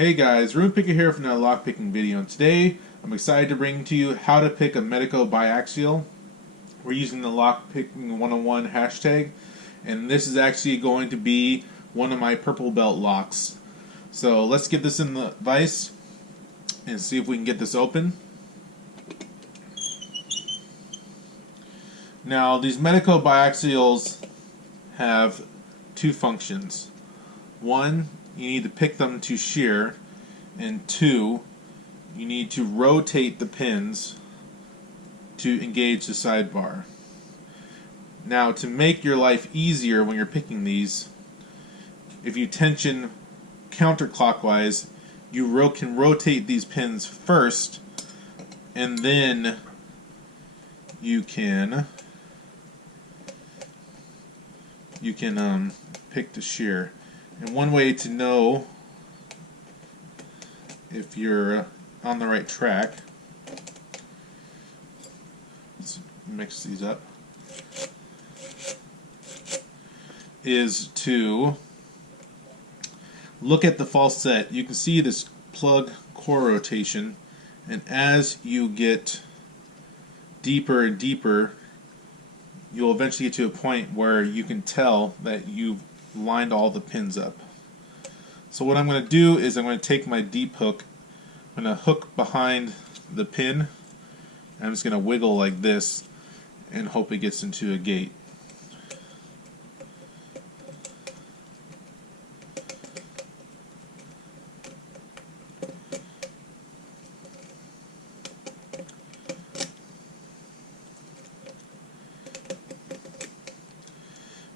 Hey guys, RoonPicker here from another lockpicking video, and today I'm excited to bring to you how to pick a Medeco Biaxial. We're using the lockpicking 101 hashtag, and this is actually going to be one of my purple belt locks. So let's get this in the vise and see if we can get this open. Now these Medeco Biaxials have two functions. One, you need to pick them to shear, and two, you need to rotate the pins to engage the sidebar. Now, to make your life easier when you're picking these, if you tension counterclockwise, you can rotate these pins first, and then you can pick to shear. And one way to know if you're on the right track, let's mix these up, is to look at the false set. You can see this plug core rotation, and as you get deeper and deeper, you'll eventually get to a point where you can tell that you've lined all the pins up. So what I'm going to do is I'm going to take my deep hook, I'm going to hook behind the pin, and I'm just going to wiggle like this and hope it gets into a gate.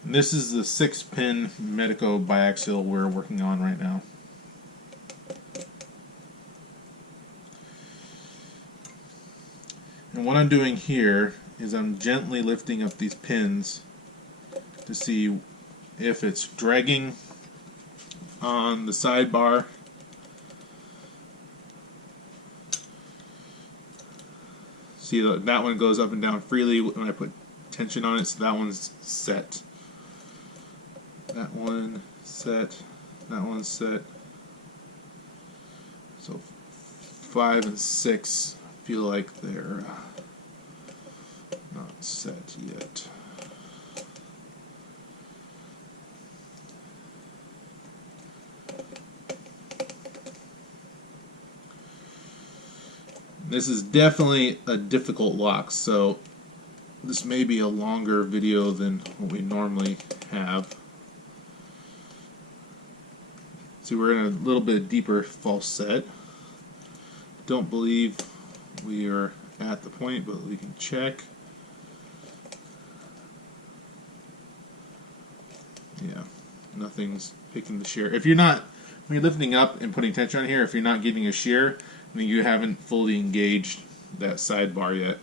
This is the 6-pin Medeco Biaxial we're working on right now. And what I'm doing here is I'm gently lifting up these pins to see if it's dragging on the sidebar. See, that one goes up and down freely when I put tension on it, so that one's set. That one set, that one set. So 5 and 6 feel like they're not set yet. This is definitely a difficult lock, so this may be a longer video than what we normally have. See, we're in a little bit deeper false set. Don't believe we are at the point, but we can check. Yeah, nothing's picking the shear. If you're not, when you're lifting up and putting tension on here, if you're not getting a shear, then you haven't fully engaged that sidebar yet.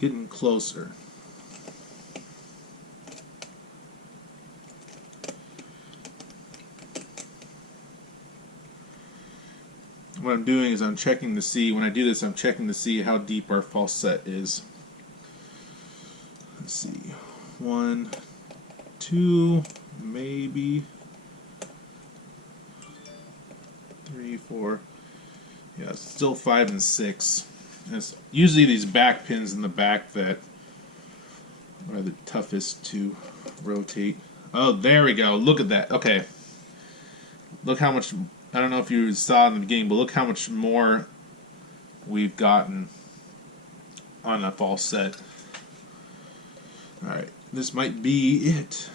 Getting closer. What I'm doing is I'm checking to see, when I do this, I'm checking to see how deep our false set is. Let's see. 1, 2, maybe 3, 4. Yeah, it's still 5 and 6. It's usually these back pins in the back that are the toughest to rotate. Oh, there we go. Look at that. Okay. Look how much, I don't know if you saw in the beginning, but look how much more we've gotten on a false set. Alright, this might be it.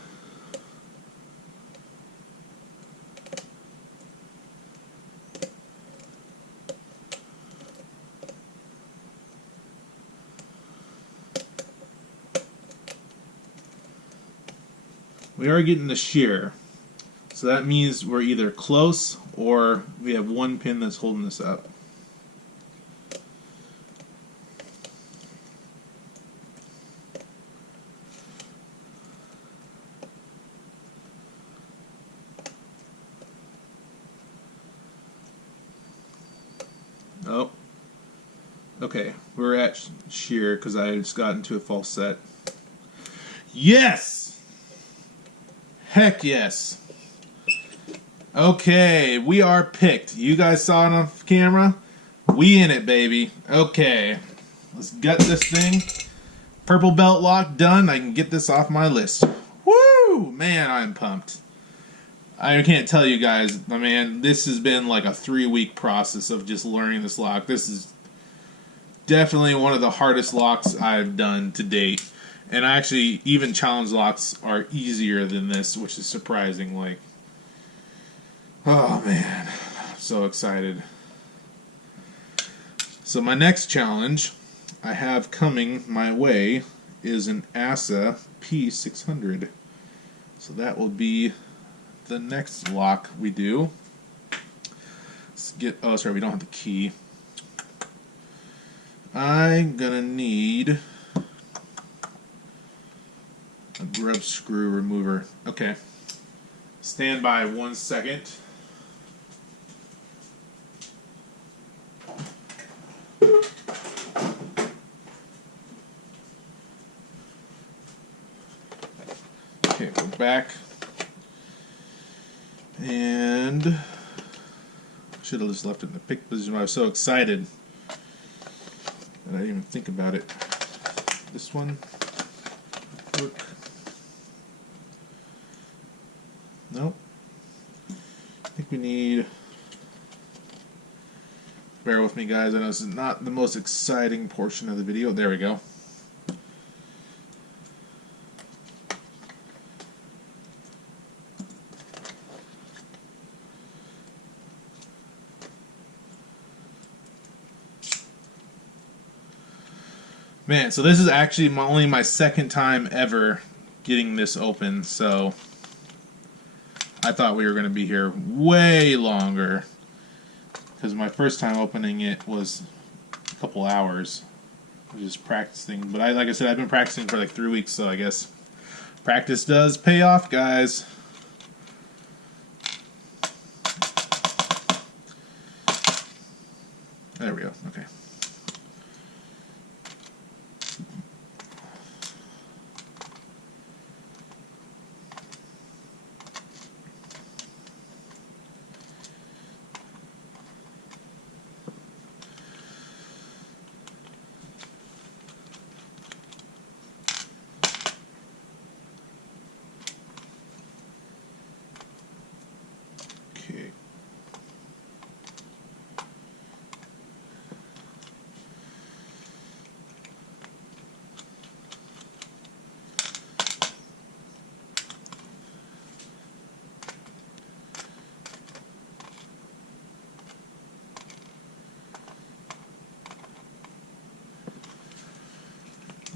We are getting the shear, so that means we're either close or we have one pin that's holding this up. Oh, okay. We're at shear because I just got into a false set. Yes! Heck yes. Okay, we are picked. You guys saw it on camera? We in it, baby. Okay, let's gut this thing. Purple belt lock done. I can get this off my list. Woo! Man, I'm pumped. I can't tell you guys, man, this has been like a 3-week process of just learning this lock. This is definitely one of the hardest locks I've done to date. And actually, even challenge locks are easier than this, which is surprising. Like, oh man, I'm so excited. So my next challenge I have coming my way is an ASA P600. So that will be the next lock we do. Let's get, oh sorry, we don't have the key. I'm gonna need a grub screw remover. Okay. Stand by 1 second. Okay, we're back. And I should have just left it in the pick position. I was so excited that I didn't even think about it. This one work. Nope. I think we need, bear with me guys, I know this is not the most exciting portion of the video. There we go. Man, so this is actually only my second time ever getting this open, so I thought we were going to be here way longer, because my first time opening it was a couple hours, just practicing. But like I said, I've been practicing for like 3 weeks, so I guess practice does pay off, guys. There we go. Okay. Okay.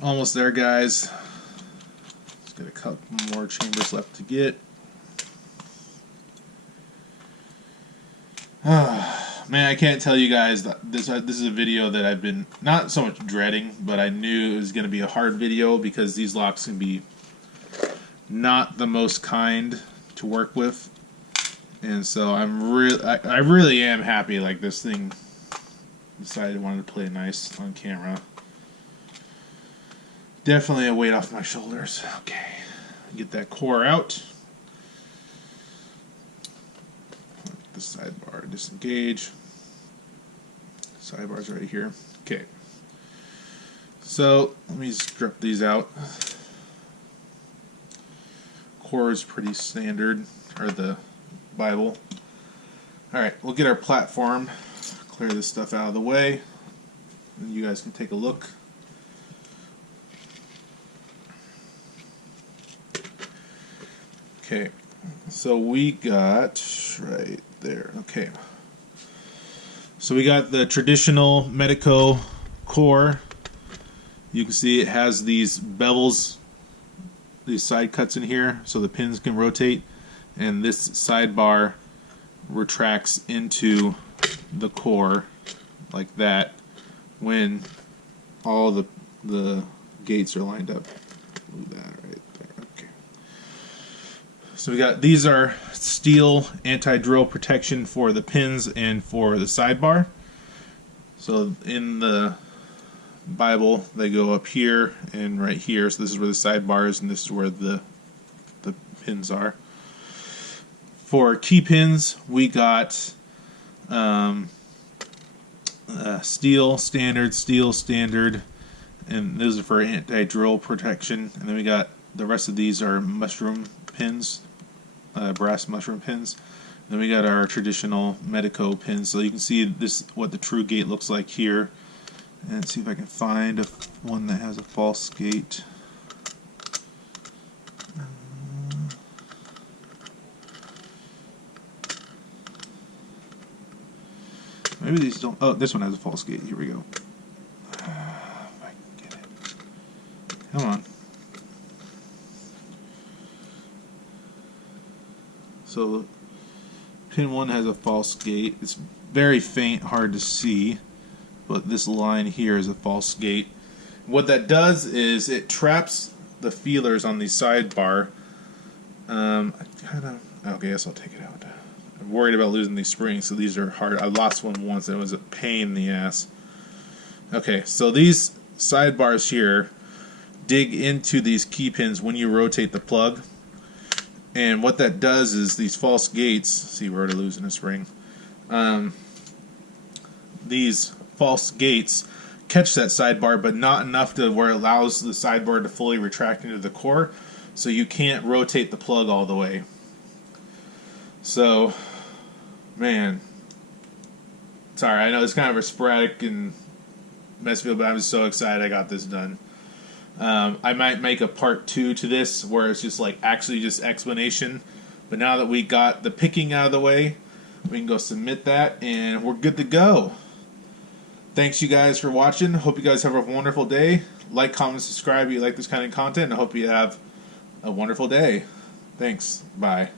Almost there, guys. Just got a couple more chambers left to get. Man, I can't tell you guys that this is a video that I've been not so much dreading, but I knew it was going to be a hard video because these locks can be not the most kind to work with, and so I really am happy. Like, this thing decided it wanted to play nice on camera. Definitely a weight off my shoulders. Okay, get that core out. The sidebar disengage. Sidebar's right here. Okay. So let me strip these out. Core is pretty standard, or the Bible. All right, we'll get our platform. Clear this stuff out of the way, and you guys can take a look. Okay, so we got right there. Okay, so we got the traditional Medeco core. You can see it has these bevels, these side cuts in here, so the pins can rotate, and this sidebar retracts into the core like that when all the gates are lined up. Move that right there. Okay. So we got, these are steel anti-drill protection for the pins and for the sidebar. So in the Bible, they go up here and right here. So this is where the sidebar is, and this is where the pins are. For key pins, we got steel standard, and those are for anti-drill protection. And then we got the rest of these are mushroom pins, brass mushroom pins. And then we got our traditional Medeco pins. So you can see this what the true gate looks like here. And see if I can find one that has a false gate. Maybe these don't. Oh, this one has a false gate. Here we go. If I can get it. Come on. So, pin 1 has a false gate. It's very faint, hard to see, but this line here is a false gate. What that does is it traps the feelers on the sidebar. I guess I'll take it out. I'm worried about losing these springs, so these are hard. I lost one once, and it was a pain in the ass. Okay, so these sidebars here dig into these key pins when you rotate the plug. And what that does is these false gates, see, we're already losing a spring. These false gates catch that sidebar, but not enough to where it allows the sidebar to fully retract into the core, so you can't rotate the plug all the way. So, man, sorry, I know it's kind of a sporadic and mess field, but I'm just so excited I got this done. I might make a part 2 to this where it's just like actually just explanation, but now that we got the picking out of the way, we can go submit that and we're good to go. Thanks you guys for watching. Hope you guys have a wonderful day. Like, comment, subscribe if you like this kind of content, and I hope you have a wonderful day. Thanks. Bye.